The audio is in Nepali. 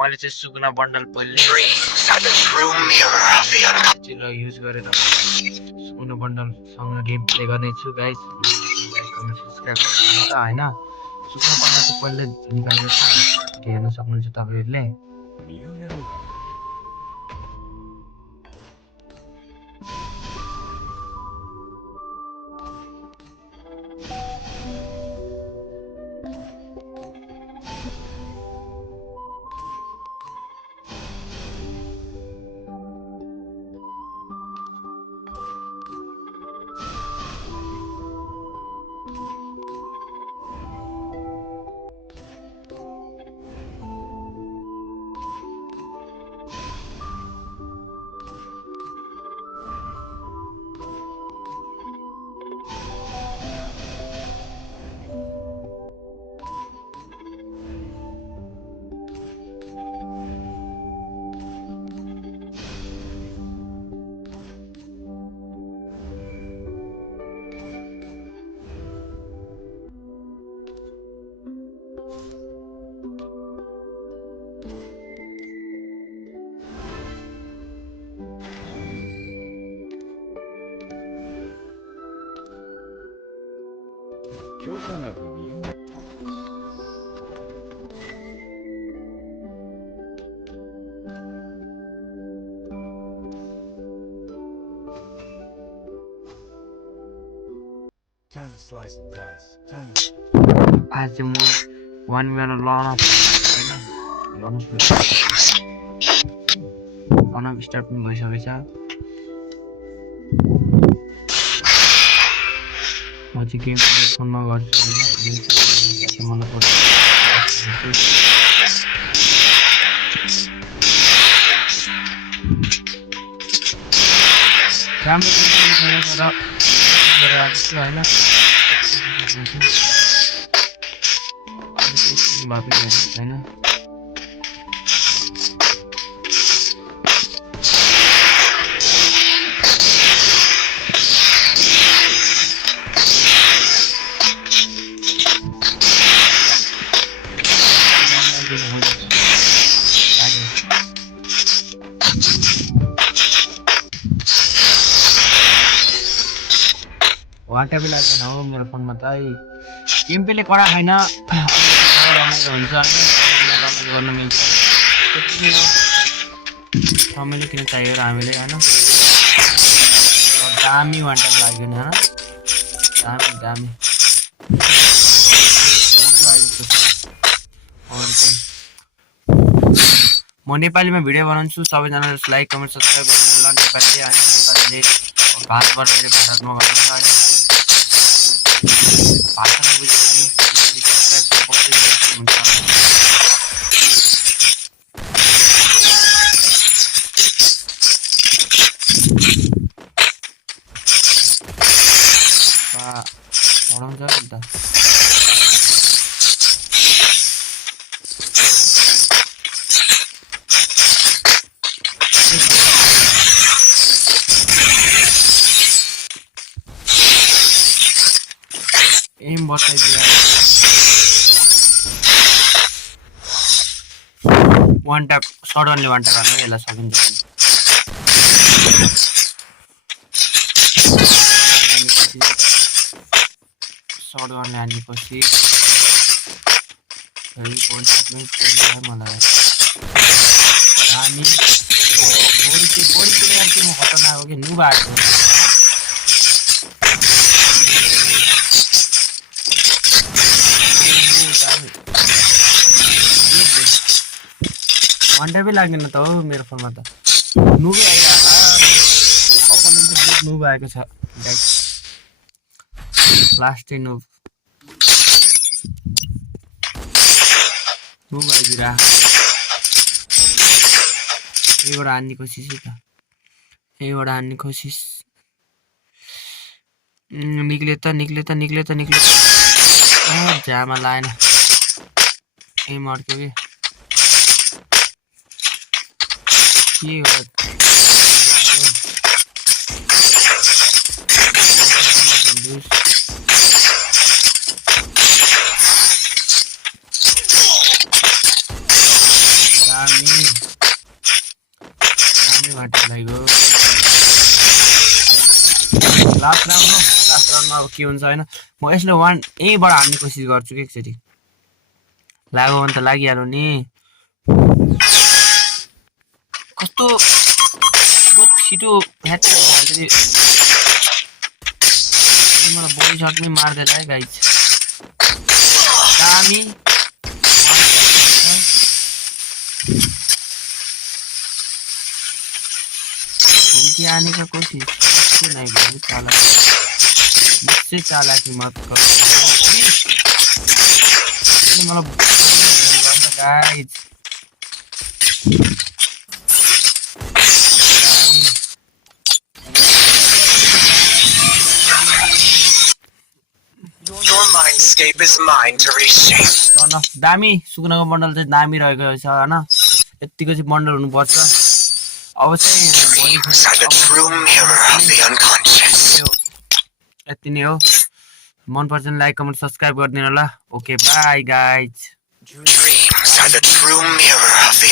मैले चाहिँ सुकुना बन्डल पहिले युज गरेर सुकुना बन्डलसँग गेम प्ले गर्नेछु गाइस। सब्सक्राइब गर्नुहुन्छ होइन। सुकुना बन्डल चाहिँ पहिले निकालेर हेर्न सक्नुहुन्छ तपाईँहरूले। आज म 1 मिनट लर्न स्टार्ट पनि भइसकेछ। म चाहिँ गेम फोनमा गर्छु मलाई राम्रो होइन होइन। वाटा भी लाग्दैन हो मेरो फोनमा त गेम प्ले कडा छैन। रमाइलो हुन्छ रमाइलो गर्न मिल्छ। रमाइलो किन चाहियो र हामीले होइन। दामी वाटा लाग्यो नि होइन दामी दामी। म नेपालीमा भिडियो बनाउँछु। सबैजनाले लाइक कमेन्ट सब्सक्राइब गर्नु ल। नेपालीले होइन नेपालीले भारतबाट भारतमा गर्नु होइन। भाषा नबुझे पनि हुन्छ। पढाउँछ नि त। एम बताइदियो one tap suddenly one tap हाल्नु यसलाई सकिन्छ। सडनली हानेपछि मलाई हामी बोडी म खतरनाक हो कि नुबा आएको घन्टा पनि लाग्दैन त हो मेरो फोनमा त। नुबी आइरहेको नुब आएको छ लास्टै नुब आइदिएर यहीबाट हान्ने कोसिस त यहीबाट हान्ने कोसिस। निक्ले त जामा लाएन यही मर्क्यो कि के हो। पनि घाँटी लाग्यो लास्ट राउन्डमा अब के हुन्छ होइन म यसले यहीँबाट हान्ने कोसिस गर्छु कि एकचोटि लाग्यो भने त लागिहाल्यो नि कस्तो बहुत छिटो फ्याट मलाई बडी सर्ट पनि मार्दैन है गाइज दामी उनकी आने का कोशिश नहीं करी चालाक मुझसे चालाकी मत करो मतलब guys Your mindscape is mine to reshape. दामी सुकुनाको बन्डल चाहिँ दामी रहेको छ हैन यतिको चाहिँ बन्डल हुनुपर्छ अब चाहिँ यति नै हो मन पर्छ भने लाइक कमेन्ट सब्स्क्राइब गरिदिनु होला okay bye guys Dreams are the true mirror of the